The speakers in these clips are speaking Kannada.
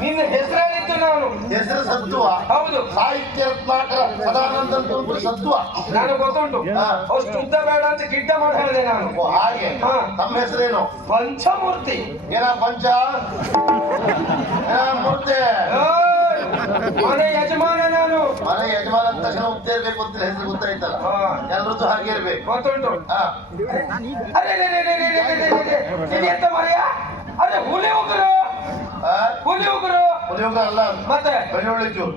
ನಿನ್ನ ಹೆಸರೇನಿತ್ತು ನಾನು ಹೆಸರು ಸತ್ವ ಹೌದು ಸಾಹಿತ್ಯ ರತ್ನಾಕರ ಸದಾನಂದ ಸತ್ವ ಗೊತ್ತುಂಟು ಅಷ್ಟು ಉದ್ದ ಬೇಡ ಅಂತ ಗಿಡ್ಡ ಮಾಡಿ ಹೇಳಿದೆ ನಾನು ಹಾಗೆ. ತಮ್ಮ ಹೆಸರೇನು? ಪಂಚಮೂರ್ತಿ. ಏನ ಪಂಚ? ಮೂರ್ತಿ! ಮನೆ ಯಜಮಾನ ನಾನು. ಮನೆ ಯಜಮಾನ ಅಂತ ತಕ್ಷಣ ಉದ್ದೇ ಇರ್ಬೇಕು ಅಂತ ಹೆಸರು ಗೊತ್ತಾಯ್ತಲ್ಲ. ಎಲ್ರದ್ದು ಹಾಗೆ ಇರ್ಬೇಕು. ಗೊತ್ತುಂಟು. ಅರೆ. ಎಂತ ಮರೆಯ? ಅರೆ ಹುಲಿ ಉಗುರು? ಹುಲಿ ಉಗುರು. ಉದ್ಯೋಗ ಅಲ್ಲ. ಅದು. ಮತ್ತೆ? ಬೆಳ್ಳುಳ್ಳಿ ಚೂರು.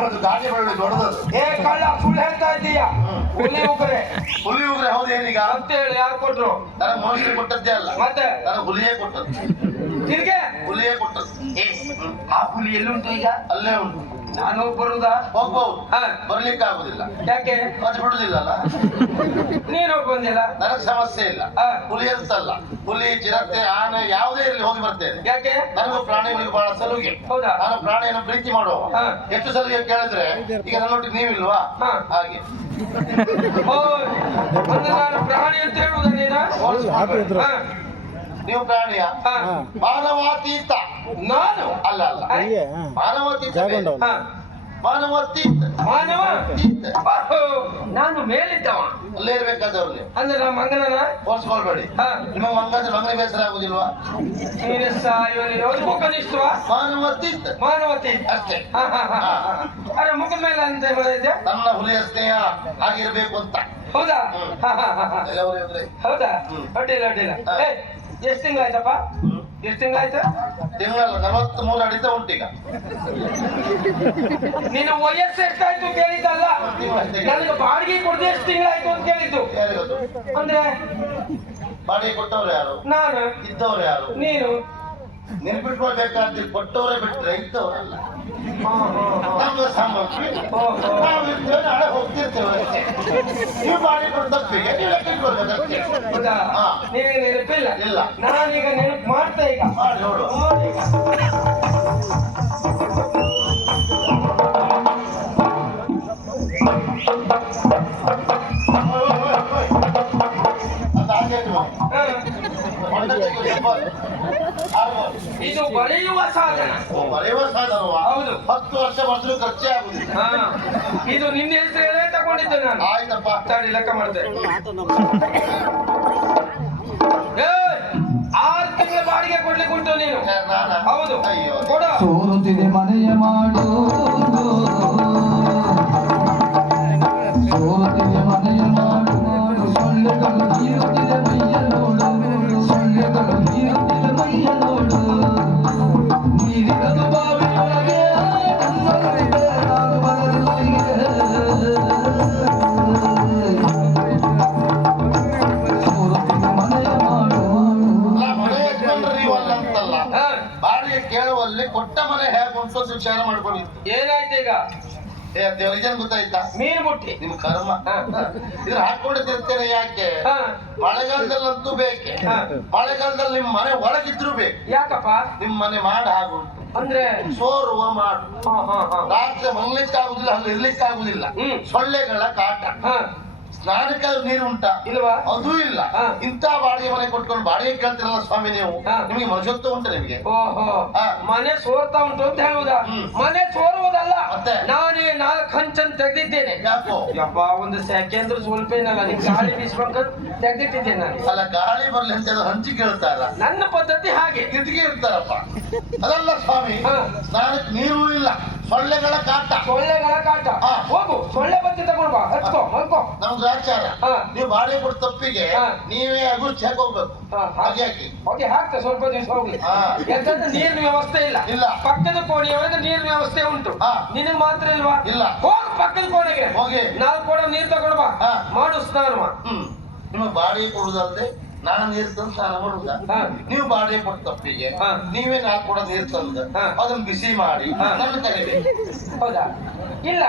ಅದು ಗಾಡಿ ಬೆಳ್ಳುಳ್ಳಿ ದೊಡ್ಡದದು ಏ ಕಳ್ಳ ಸುಳ್ಳು ಹೇಳ್ತಾ ಇದ್ದೀಯ? ಹುಲಿ ಉಗುರೆ. ಹುಲಿ ಉಗ್ರೆ ಹೌದು ಏನೀಗ? ಅಂತ ಹೇಳಿ ಯಾರು ಕೊಟ್ರು? ನನಗೆ ಮನುಷ್ಯರಿಗೆ ಕೊಟ್ಟದ್ದೇ ಅಲ್ಲ. ಮತ್ತೆ? ನನಗೆ ಹುಲಿಯೇ ಕೊಟ್ಟದ್ದು. ತಿರ್ಗೆ ಹುಲಿಯೇ ಕೊಟ್ಟದ್ದು ಏ, ಆ ಹುಲಿ ಎಲ್ಲುಂಟು ಈಗ? ಅಲ್ಲೇ ಉಂಟು. ನಾನು ಬರುದಾ? ಹೋಗ್ಬಹುದು ಹಾ. ಬರ್ಲಿಕ್ಕೆ ಆಗುದಿಲ್ಲ. ಯಾಕೆ? ಮತ್ತೆ ಬಿಡುದಿಲ್ಲಲ್ಲ? ನೀನು ಹೋಗಿ ಬಂದಿಲ್ಲ ನನಗೆ ಸಮಸ್ಯೆ ಇಲ್ಲ. ಹುಲಿ ಅಂತಲ್ಲ. ಹುಲಿ ಚಿರತೆ ಆನೆ ಯಾವುದೇ ಇರಲಿ ಹೋಗಿ ಬರ್ತೇನೆ. ಯಾಕೆ? ನನಗೂ ಪ್ರಾಣಿಗಳಿಗೆ ಬಹಳ ಸಲುಗೆ. ಹೌದಾ? ನಾನು ಪ್ರಾಣಿಯನ್ನು ಪ್ರೀತಿ ಮಾಡುವ ಹಾ. ಎಷ್ಟು ಸಲುಗೆ ಕೇಳಿದ್ರೆ ಈಗ ನನ್ನೊಟ್ಟಿಗೆ ನೀವಿಲ್ವಾ? ಹಾ. ಹಾಗೆ. ನಾನು ಪ್ರಾಣಿ ಅಂತ ಹೇಳುವುದ ನೀನ? ನೀವು ಪ್ರಾಣಿಯ? ಹಾ. ಮಾನವಾತೀತ. ನಾನು? ಅಲ್ಲ ಅಲ್ಲ? ಮಾನವಾತೀತ ಮಾನವಾತೀತ. ಮಾನವ? ನಾನು ಮೇಲಿದ್ದವ. ಅಲ್ಲೇ ಇರ್ಬೇಕಾದವ್ರಲ್ಲಿ ಅಂದ್ರೆ ನಮ್ಮ ಮಂಗನನ ಓಡಿಸ್ಕೊಳ್ಬೇಡಿ ಹಾ. ನಿಮ್ಮ ಮಂಗನ ಮಂಗನ ಬೇಸರ ಆಗುದಿಲ್ವಾ? ನೀನು ಸಾಯೋ ನೀನು ಒಂದು ಮುಖ ನಿಷ್ಠುವ ಮಾನವಾತೀತ. ಮಾನವತಿ ಅಷ್ಟೇ. ಹಾ, ಹಾ, ಹಾ, ಹಾ. ಅರೆ ಮುಖದ ಮೇಲೆ ಅಂತ ಹೇಳಿದ್ದೆ ನನ್ನ ಹುಲಿಯ ಸ್ನೇಹ ಆಗಿರ್ಬೇಕು ಅಂತ. ಹೌದಾ. ಹೌದಾ. ಅಡ್ಡಿಲ್ಲ ಅಡ್ಡಿಲ್ಲ ಎಷ್ಟು ತಿಂಗಳಾಯ್ತಪ್ಪ? ಎಷ್ಟು ತಿಂಗಳಾಯ್ತು? ತಿಂಗಳಲ್ಲ ನಲವತ್ತ್ ಮೂರು ಅಡಿತ ಉಂಟೀಗ ನಿನ್ನ ವಯಸ್ಸು ಎಷ್ಟಾಯ್ತು ಕೇಳಿದ್ದಲ್ಲ ನನಗೆ ಬಾಡಿಗೆ ಕೊಡದೆ ಎಷ್ಟು ತಿಂಗಳಾಯ್ತು ಅಂತ ಕೇಳಿದ್ದು? ಅಂದ್ರೆ? ಬಾಡಿಗೆ ಕೊಟ್ಟವ್ರು ಯಾರು? ನಾನು. ಇದ್ದವ್ರು ಯಾರು? ನೀನು. ನೆನ್ಪಿಟ್ಕೊಳ್ಬೇಕಾದ್ರೆ ಕೊಟ್ಟವ್ರೆ ಬಿಟ್ರೆ ಇದ್ದವರಲ್ಲ. ನಾವು ಇರ್ತೇವೆ ನಾಳೆ ಹೋಗ್ತಿರ್ತೇವೆ ನೀವು ತಪ್ಪಿಗೆ ನೀವು ಲೆಕ್ಕ ಇಟ್ಕೊಳ್ಬೇಕಷ್ಟೇ ಹೌದಾ ಹಾ. ನೀವೇ ನೆನಪಿಲ್ಲ ಇಲ್ಲ. ನಾನೀಗ ನೆನಪು ಮಾಡ್ತೆ ಈಗ ಮಾಡಿ ನೋಡಿ ಈಗ. ಅದು ಹಾಗೆ. ಹಾ. ಇದು ಬರೆಯುವ ಸಾಧನ. ಓ, ಬರೆಯುವ ಸಾಧನ ಹೌದು. ಹತ್ತು ವರ್ಷ ಬಂದರೂ ಖರ್ಚೆ ಆಗುದಿಲ್ಲ. ಹಾ. ಇದು ನಿನ್ನ ಹೆಸರೇ ತಗೊಂಡಿದ್ದೆ ನಾನು. ಆಯ್ತಪ್ಪ. ತಾಡಿ ಲೆಕ್ಕ ಮಾಡ್ತೆ. ಏ, ಆರು ತಿಂಗಳ ಬಾಡಿಗೆ ಕೊಡ್ಲಿಕ್ಕೆ ಉಂಟು ನೀನು. ನಾನಾ? ಹೌದು. ಅಯ್ಯೋ. ಕೊಡ. ಸೋರುತ್ತಿದೆ ಮನೆಯ ಮಾಡು. ಕೇಳುವಲ್ಲಿ ಕೊಟ್ಟ ಮನೆ ಹೇಗೆ ಉಂಟು ಅಂತ ವಿಚಾರ ಮಾಡ್ಕೊಂಡಿತ್ತು ಏನಾಯ್ತು ಈಗ? ಏ ದೇವ್ರ ಜನ ಗೊತ್ತಾಯ್ತಾ? ಮೀನು ಮುಟ್ಟಿ. ನಿಮ್ ಕರ್ಮ. ಇದ್ರ ತಿರ್ತೇನೆ ಯಾಕೆ. ಮಳೆಗಾಲದಲ್ಲಂತೂ ಬೇಕೆ. ಮಳೆಗಾಲದಲ್ಲಿ ನಿಮ್ ಮನೆ ಒಳಗಿದ್ರು ಬೇಕು. ಯಾಕಪ್ಪ? ನಿಮ್ ಮನೆ ಮಾಡ ಹಾಗು ಅಂದ್ರೆ? ಸೋರುವ ಮಾಡು. ರಾತ್ರಿ ಮಲಗ್ಲಿಕ್ಕೆ ಆಗುದಿಲ್ಲ ಅಲ್ಲಿ ಇರ್ಲಿಕ್ಕೆ ಆಗುದಿಲ್ಲ ಹ್ಮ್. ಸೊಳ್ಳೆಗಳ ಕಾಟ. ಹಾ. ಸ್ನಾನಕ್ಕಾದ್ರೂ ನೀರು ಉಂಟಾ? ಇಲ್ವಾ? ಅದು ಇಲ್ಲ. ಇಂತ ಬಾಡಿಗೆ ಮನೆ ಕೊಟ್ಕೊಂಡು ಬಾಡಿಗೆ ಕೇಳ್ತಿರಲ್ಲ ಸ್ವಾಮಿ ನೀವು? ನಿಮ್ಗೆ ಮನುಷ್ಯತ್ವ ಉಂಟು ನಿಮಗೆ? ಓಹೋ. ಮನೆ ಸೋರ್ತಾ ಉಂಟು ಅಂತ ಹೇಳುವುದಾ? ಮನೆ ಸೋರುವುದಲ್ಲ? ನಾನೇ ನಾಲ್ಕು ಹಂಚನ್ ತೆಗೆದಿದ್ದೇನೆ. ಯಾಕೋ? ಯಪ್ಪ ಒಂದು ಸೆಕೆಂಡ್ ಸ್ವಲ್ಪ ಏನಲ್ಲ ನಿಮ್ ಗಾಳಿ ಬೀಸ್ಬೇಕು ತೆಗೆದಿಟ್ಟಿದ್ದೇನೆ ನಾನು. ಅಲ್ಲ ಗಾಳಿ ಬರ್ಲಿ ಅಂತ ಹಂಚಿ ಕೇಳ್ತಾರ ನನ್ನ ಪದ್ಧತಿ ಹಾಗೆ. ಕಿಟಕಿ ಇರ್ತಾರಪ್ಪ. ಅದಲ್ಲ ಸ್ವಾಮಿ ಹಾ. ಸ್ನಾನಕ್ಕೆ ನೀರು ಇಲ್ಲ. ಸೊಳ್ಳೆಗಳ ಕಾಟ ಸೊಳ್ಳೆಗಳ ಕಾಟ. ಹೋಗು ಸೊಳ್ಳೆ ಬತ್ತಿ ತಗೊಂಡು ಬಾ ಹಚ್ಕೋ ಮಲ್ಕೋ ನಮ್ದು ಆಚಾರ. ನೀವು ಬಾಳೆ ಕೊಟ್ಟು ತಪ್ಪಿಗೆ. ನೀವೇ ಅಗುರ್ಚಿ ಹಾಕಿ ಹೋಗ್ಬೇಕು. ಹಾಗೆ ಹಾಕಿ ಹೋಗಿ ಹಾಕ್ತೆ ಸ್ವಲ್ಪ ದಿವಸ ಹೋಗ್ಲಿ. ಯಾಕಂದ್ರೆ ನೀರಿನ ವ್ಯವಸ್ಥೆ ಇಲ್ಲ ಇಲ್ಲ. ಪಕ್ಕದ ಕೋಣೆಯೊಳಗೆ ನೀರಿನ ವ್ಯವಸ್ಥೆ ಉಂಟು. ನಿನಗೆ ಮಾತ್ರ ಇಲ್ವಾ ಇಲ್ಲ. ಹೋಗು ಪಕ್ಕದ ಕೋಣೆಗೆ ಹೋಗಿ. ನಾಲ್ಕು ಕೋಣೆ ನೀರು ತಗೊಂಡು ಬಾ ಹಾ. ಮಾಡು ಸ್ನಾನ ಮಾ ಹ್ಮ್ ನಿಮಗೆ ಬಾಡಿ ಕೊಡುದಲ್ದೆ ನಾನು ನೀರು ತಂದು ಸ್ನಾನ ಮಾಡುದ. ನೀವು ಬಾಡಿಗೆ ಕೊಟ್ಟು ತಪ್ಪಿಗೆ. ನೀವೇ ನಾ ಕೂಡ ನೀರು ತಂದು. ಅದನ್ನ ಬಿಸಿ ಮಾಡಿ. ನನ್ನ ಕರಿಬೇಕು ಹೌದಾ ಇಲ್ಲ.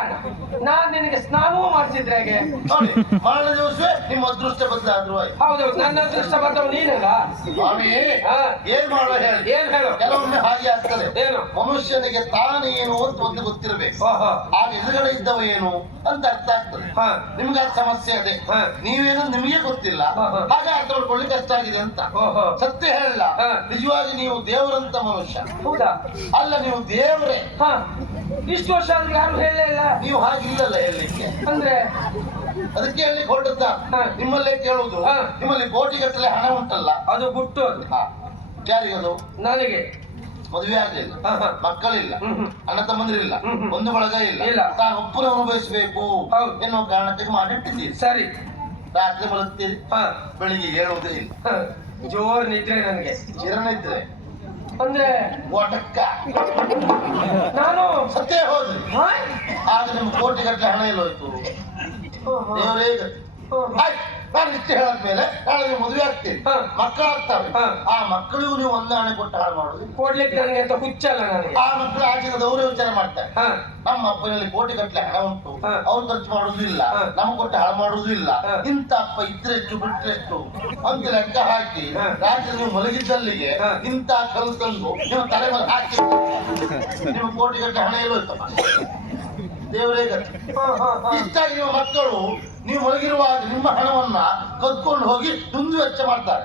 ನಾನ್ ನಿನಗೆ ಸ್ನಾನವೂ ಮಾಡಿಸಿದ್ರೆ ಹಾಗೆ. ನೋಡಿ ಬಹಳ ದಿವಸ ನಿಮ್ಮ ಅದೃಷ್ಟ ಬದಲಾದ್ರು ಆಯ್ತು. ಹೌದು ನನ್ನ ಅದೃಷ್ಟ ಬಂದವ ನೀನಲ್ಲ. ಸ್ವಾಮಿ ಹಾ. ಏನ್ ಮಾಡುವ ಹೇಳಿ. ಏನ್ ಹೇಳು? ಕೆಲವೊಮ್ಮೆ ಹಾಗೆ ಆಗ್ತದೆ. ಏನು? ಮನುಷ್ಯನಿಗೆ ತಾನೇನು ಅಂತ ಒಂದು ಗೊತ್ತಿರಬೇಕು. ಓಹೋ. ಆಗ ಎದುರುಗಡೆ ಇದ್ದವ ಏನು ಅಂತ ಅರ್ಥ ಆಗ್ತದೆ. ಹಾ. ನಿಮ್ಗೆ ಅದು ಸಮಸ್ಯೆ ಅದೇ. ಹಾ. ನೀವೇನು ನಿಮಗೆ ಗೊತ್ತಿಲ್ಲ. ಹಾ, ಹಾ. ಹಾಗೆ ಅರ್ಥ ಮಾಡ್ಕೊಳ್ಳಿ ಕಷ್ಟ ಆಗಿದೆ ಅಂತ. ಓಹೋ. ಸತ್ಯ ಹೇಳಲ್ಲ. ಹಾ. ನಿಜವಾಗಿ ನೀವು ದೇವರಂತ ಮನುಷ್ಯ. ಹೌದಾ? ಅಲ್ಲ ನೀವು ದೇವರೇ. ಹಾ. ಇಷ್ಟು ವರ್ಷ ಆದ್ರೂ ಯಾರು ಹೇಳಲೇ ಇಲ್ಲ. ನೀವು ಹಾಗಿಲ್ಲಲ್ಲ ಹೇಳಲಿಕ್ಕೆ? ಅಂದ್ರೆ? ಅದಕ್ಕೆ ಹೇಳಿ ಹೊರಟದ್ದ. ನಿಮ್ಮಲ್ಲೇ ಕೇಳುದು ನಿಮ್ಮಲ್ಲಿ ನಿಮ್ಮಲ್ಲಿ ಕೋಟಿಗಟ್ಟಲೆ ಹಣ ಉಂಟಲ್ಲ? ಅದು ಹಾ. ಯಾರಿಗದು ನನಗೆ. ಮದುವೆ ಆಗಲಿಲ್ಲ. ಮಕ್ಕಳಿಲ್ಲ. ಅಣ್ಣ ತಮ್ಮಂದಿರಿಲ್ಲ. ಒಂದು ಬಳಗ ಇಲ್ಲ. ತಾನು ಒಬ್ಬರು ಅನುಭವಿಸಬೇಕು. ಎನ್ನುವ ಕಾರಣಕ್ಕೆ ಮಾಡಿಟ್ಟಿದ್ದೀರಿ. ಸರಿ. ರಾತ್ರಿ ಬರುತ್ತೀರಿ ಬೆಳಿಗ್ಗೆ ಹೇಳುವುದೇ ಇಲ್ಲ. ಜೋರ್ ನಿದ್ರೆ ನನಗೆ. ಜೀರ್ಣ ಇದ್ರೆ. ಅಂದ್ರೆ ಓಟಕ್ಕ ನಾನು ಸತ್ಯ ಹೋದ್ರಿ ಆದ್ರೆ ನಿಮ್ ಕೋಟಿ ಗಟ್ಟಲೆ ಹಣ ಎಲ್ಲೋಯ್ತು ಓಹೋ. ದೇವರೇ. ಆಯ್ತು ನಾನು ಇಷ್ಟು ಹೇಳಿದ್ಮೇಲೆ ನಾಳೆ ನೀವು ಮದುವೆ ಆಗ್ತೀರಿ ಹಾ. ಮಕ್ಕಳಾಗ್ತವೆ ಹಾ. ಆ ಮಕ್ಕಳಿಗೂ ನೀವು ಹೊಂದಾಣೆ ಕೊಟ್ಟು ಹಾಳು ಮಾಡುದು ಕೊಡ್ಲಿಕ್ಕೆ ನನಗೆ ಅಂತ ಹುಚ್ಚಲ್ಲ ನನಗೆ ಆ ಮಕ್ಕಳು ಆಚೆಗೆ ದೌರ್ಯ ವಿಚಾರ ಮಾಡ್ತಾರೆ ಹಾ ನಮ್ಮ ಅಪ್ಪನಲ್ಲಿ ಕೋಟಿ ಗಟ್ಟಲೆ ಹಣ ಉಂಟು ಹಾ. ಅವ್ರು ಖರ್ಚು ಮಾಡುದು ಇಲ್ಲ ಹಾ. ನಮಗೆ ಕೊಟ್ಟು ಹಾಳು ಮಾಡುದು ಇಲ್ಲ ಹಾ. ಇಂಥ ಅಪ್ಪ ಇದ್ರೆಷ್ಟು ಬಿಟ್ರೆಷ್ಟು ಅಂತ ಲೆಕ್ಕ ಹಾಕಿ ಹಾ. ರಾತ್ರಿ ನೀವು ಮಲಗಿದ್ದಲ್ಲಿಗೆ ಹಾ. ಇಂಥ ಕಲ್ಲು ತಂದು ನೀವು ತಲೆ ಮೇಲೆ ಹಾಕಿ ನೀವು ಕೋಟಿ ಗಟ್ಟಲೆ ಹಣ ಇಲ್ಲ ದೇವರೇ ಗತಿ ಹಾ, ಹಾ, ಹಾ. ಇಷ್ಟಾಗಿ ನಿಮ್ಮ ಮಕ್ಕಳು ನೀವು ಮಲಗಿರುವಾಗ ನಿಮ್ಮ ಹಣವನ್ನ ಕದ್ಕೊಂಡು ಹೋಗಿ ದುಂದು ವೆಚ್ಚ ಮಾಡ್ತಾರೆ.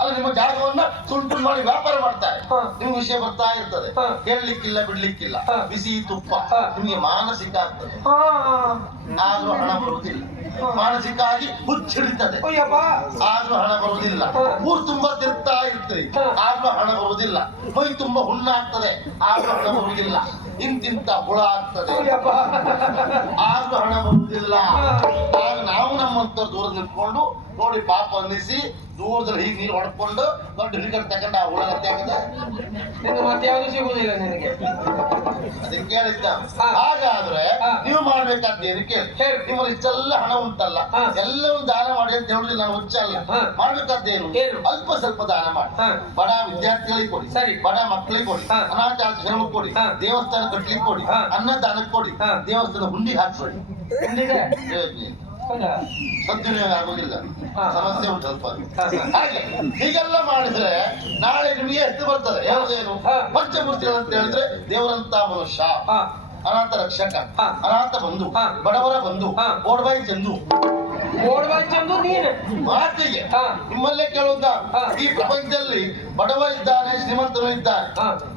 ಅಲ್ಲಿ ನಿಮ್ಮ ಜಾಗವನ್ನ ತುಂಡು ತುಂಡು ಮಾಡಿ ವ್ಯಾಪಾರ ಮಾಡ್ತಾರೆ. ನಿಮ್ಮ ನಿಮ್ಗೆ ವಿಷಯ ಬರ್ತಾ ಇರ್ತದೆ. ಹೇಳಲಿಕ್ಕಿಲ್ಲ ಬಿಡ್ಲಿಕ್ಕಿಲ್ಲ. ಬಿಸಿ ತುಪ್ಪ. ನಿಮಗೆ ಮಾನಸಿಕ ಆಗ್ತದೆ. ಆದ್ರೂ ಹಣ ಬರುವುದಿಲ್ಲ. ಮಾನಸಿಕ ಆಗಿ ಹುಚ್ಚಿಡಿತದೆ. ಆದ್ರೂ ಹಣ ಬರುವುದಿಲ್ಲ. ಊರು ತುಂಬಾ ತಿರ್ತಾ ಇರ್ತದೆ. ಆದ್ರೂ ಹಣ ಬರುವುದಿಲ್ಲ. ಮೈ ತುಂಬಾ ಹುಣ್ಣಾಗ್ತದೆ. ಆದ್ರೂ ಹಣ ಬರುವುದಿಲ್ಲ. ಇಂತಿಂತ ಹುಳ ಆಗ್ತದೆ. ಆಗ ಆದ್ರೂ ಹಣ ಬರುವುದಿಲ್ಲ ಆಗ ನಾವು ನಮ್ಮಂತ ದೂರ ನಿಂತ್ಕೊಂಡು ನೋಡಿ ಪಾಪ ಅನ್ನಿಸಿ ದೂರದಲ್ಲಿ ಹೀಗೆ ನೀರು ಹೊಡ್ಕೊಂಡು ದೊಡ್ಡ ಹಿಡಿಕಡೆ ತಗೊಂಡ ಆ ಹುಳ ತೆಗೆದ ನಿನ್ನ ಮತ್ತೆ ಯಾವುದು ಸಿಗುವುದಿಲ್ಲ ನಿನಗೆ? ಅದಕ್ಕೆ ಕೇಳಿದ್ದ. ಹಾಗಾದ್ರೆ. ನೀವು ಮಾಡ್ಬೇಕಾದ ಏನಕ್ಕೆ. ನಿಮ್ಮಲ್ಲಿ ಇಷ್ಟೆಲ್ಲ ಹಣ ಉಂಟಲ್ಲ. ಎಲ್ಲ ಎಲ್ಲವೂ ದಾನ ಮಾಡಿ ಅಂತ ಹೇಳುದಿಲ್ಲ ನಾನು ಹುಚ್ಚಲ್ಲ ಹಾ. ಮಾಡ್ಬೇಕಾದ್ದೇನು? ಅಲ್ಪ ಸ್ವಲ್ಪ ದಾನ ಮಾಡಿ. ಬಡ ವಿದ್ಯಾರ್ಥಿಗಳಿಗೆ ಕೊಡಿ ಸರಿ. ಬಡ ಮಕ್ಕಳಿಗೆ ಕೊಡಿ ಅನಾಥ ಅನಾಥಾಶ್ರಮಕ್ಕೆ ಕೊಡಿ. ದೇವಸ್ಥಾನ ಕಟ್ಲಿಕ್ಕೆ ಕೊಡಿ ಅನ್ನ ಅನ್ನದಾನಕ್ಕೆ ಕೊಡಿ. ದೇವಸ್ಥಾನ ಹುಂಡಿ ಹಾಕ್ಕೊಡಿ? ಸದ್ವಿನಿಯೋಗ ಆಗೋದಿಲ್ಲ. ಸಮಸ್ಯೆ ಉಂಟು ಸ್ವಲ್ಪ ಹಾಗೆ ಹೀಗೆಲ್ಲ ಮಾಡಿದ್ರೆ ನಾಳೆ ನಿಮಗೆ ಎಷ್ಟು ಬರ್ತದೆ ಯಾವುದೇನು. ಪಂಚಮೂರ್ತಿಗಳು ಅಂತ ಹೇಳಿದ್ರೆ ದೇವರಂತ ಮನುಷ್ಯ. ಅನಾಥ ರಕ್ಷಕ. ಅನಾಥ ಬಂಧು. ಬಡವರ ಬಂಧು. ಓಡ್ಬಾಯಿ ಚಂದು ಓಡ್ಬಾಯ್ ಚಂದು ನೀನು ಮಾತಿಗೆ. ನಿಮ್ಮಲ್ಲೇ ಕೇಳುವುದ. ಈ ಪ್ರಪಂಚದಲ್ಲಿ ಬಡವ ಇದ್ದಾನೆ ಶ್ರೀಮಂತನು ಇದ್ದಾನೆ.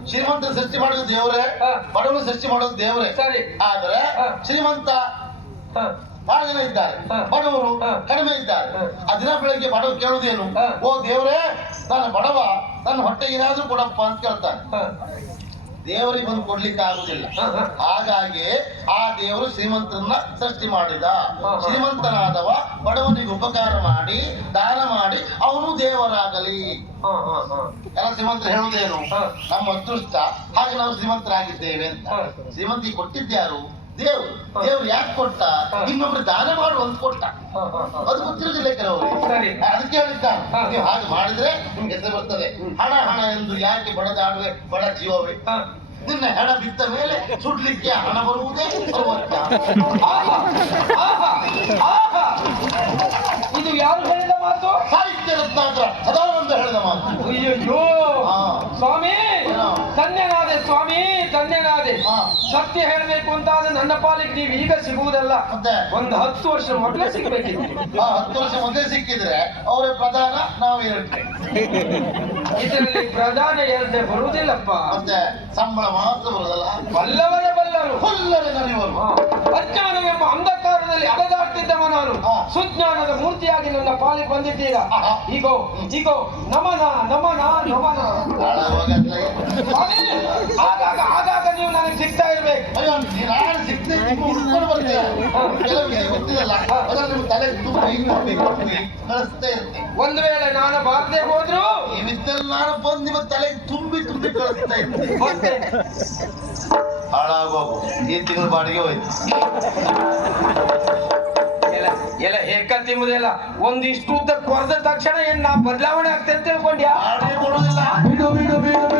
ಶ್ರೀಮಂತ ಸೃಷ್ಟಿ ಮಾಡೋದು ದೇವರೇ. ಬಡವನು ಸೃಷ್ಟಿ ಮಾಡೋದು ದೇವರೇ ಸರಿ ಆದ್ರೆ. ಶ್ರೀಮಂತ. ಬಹಳ ಜನ ಇದ್ದಾರೆ. ಬಡವರು. ಕಡಿಮೆ ಇದ್ದಾರೆ. ಆ ದಿನ ಬೆಳಗ್ಗೆ ಬಡವ ಕೇಳುವುದೇನು. ಓ ದೇವರೇ ನಾನು ಬಡವ ನನ್ನ ಹೊಟ್ಟೆ ಏನಾದ್ರೂ ಕೊಡಪ್ಪ ಅಂತ ಕೇಳ್ತಾನೆ. ದೇವರಿಗೆ ಬಂದು ಕೊಡ್ಲಿಕ್ಕೆ ಆಗುದಿಲ್ಲ. ಹಾಗಾಗಿ ಆ ದೇವರು ಶ್ರೀಮಂತರನ್ನ ಸೃಷ್ಟಿ ಮಾಡಿದ. ಶ್ರೀಮಂತನಾದವ ಬಡವನಿಗೆ ಉಪಕಾರ ಮಾಡಿ ದಾನ ಮಾಡಿ ಅವನು ದೇವರಾಗಲಿ. ಎಲ್ಲ ಶ್ರೀಮಂತರು ಹೇಳುವುದೇನು ನಮ್ಮ ಅದೃಷ್ಟ ಹಾಗೆ ನಾವು ಶ್ರೀಮಂತರಾಗಿದ್ದೇವೆ ಅಂತ. ಶ್ರೀಮಂತಿ ಕೊಟ್ಟಿದ್ಯಾರು ದೇವ್ರು. ದೇವ್ರು ಯಾಕೆ ಕೊಟ್ಟ. ಇನ್ನೊಬ್ರು ದಾನ ಮಾಡು ಅಂತ ಕೊಟ್ಟ. ಅದು ಗೊತ್ತಿರೋದಿಲ್ಲ ಕೆಲವರು ಅದಕ್ಕೆ ಹೇಳಿದ್ದ. ನೀವು ಹಾಗೆ ಮಾಡಿದ್ರೆ ನಿಮ್ಗೆ ಹೆಸರು ಬರ್ತದೆ ಹಣ ಹಣ ಎಂದು ಯಾಕೆ ಬಡದಾಡುವೆ ಬಡ ಜೀವವೇ. ನಿನ್ನ ಹೆಣ ಬಿದ್ದ ಮೇಲೆ ಸುಡ್ಲಿಕ್ಕೆ ಹಣ ಬರುವುದೇ ಸರ್ವಜ್ಞ. ಇದು ಯಾರು ಹೇಳಿದ ಮಾತು ಸಾಹಿತ್ಯ ರತ್ನಾಕರ ಸದಾನಂದ ಹೇಳಿದ ಮಾತು ಅಯ್ಯೋ ಹಾ. ಸ್ವಾಮಿ ಏನೋ? ಧನ್ಯನಾದೆ ಸ್ವಾಮಿ ಧನ್ಯನಾದೆ ಹಾ. ಸತ್ಯ ಹೇಳಬೇಕು ಅಂತಾದ್ರೆ ನನ್ನ ಪಾಲಿಗೆ ನೀವು ಈಗ ಸಿಗುವುದಲ್ಲ. ಮತ್ತೆ? ಒಂದು ಹತ್ತು ವರ್ಷ ಮೊದಲೇ ಸಿಗ್ಬೇಕಿತ್ತು. ಆ ಹತ್ತು ವರ್ಷ ಮೊದಲೇ ಸಿಕ್ಕಿದ್ರೆ ಅವರೇ ಪ್ರಧಾನ ನಾವು ಇರುತ್ತೆ ಇದರಲ್ಲಿ ಪ್ರಧಾನ ಎರಡೇ ಬರುವುದಿಲ್ಲಪ್ಪ. ಮತ್ತೆ ಸಂಬಳ ಮಾತ್ರ ಬರುದಲ್ಲ? ಬಲ್ಲವರೇ ಬಲ್ಲರು. ಹುಲ್ಲರೆ ನಲಿವರು ಎಂಬ ಅಜ್ಞಾನವೆಂಬ ಅಂಧಕಾರದಲ್ಲಿ ಅಲೆದಾಡ್ತಿದ್ದವ ನಾನು ಸುಜ್ಞಾನದ ಮೂರ್ತಿಯಾಗಿ ನನ್ನ ಪಾಲಿಗೆ ಬಂದಿದ್ದೀರಾ ಇಗೋ ಈಗೋ ಈಗೋ ನಮನ ನಮನ ನಮನ. ಸ್ವಾಮಿ, ಆಗಾಗ ಆಗಾಗ ನೀವು ನನಗೆ ಸಿಗ್ತಾ ಇರ್ಬೇಕು. ಒಂದು ವೇಳೆ ನಾನು ಬಾರದೆ ಹೋದ್ರು ನಾನು ಬಂದು ನಿಮ್ಮ ತಲೆ ತುಂಬಿ ತುಂಬಿ ಕಳಿಸ್ತಾ ಇರ್ತೀನಿ ಮತ್ತೆ ಹಾಳಾಗೋಗು. ಈ ತಿಂಗಳ ಬಾಡಿಗೆ ಹೋಯ್ತು? ಎಲ್ಲ ಎಲ್ಲ ಹೆಕ್ಕ ತಿಂಬುದಿಲ್ಲ ಒಂದಿಷ್ಟು ಉದ್ದ ಕೊರೆದ ತಕ್ಷಣ ಏನ್ ನಾ ಬದಲಾವಣೆ ಆಗ್ತದೆ ಅಂತ ತಿಳ್ಕೊಂಡ್ಯಾ? ಬಾಡಿಗೆ ಕೊಡೋದಿಲ್ಲ. ಬಿಡು ಬಿಡು ಬಿಡು.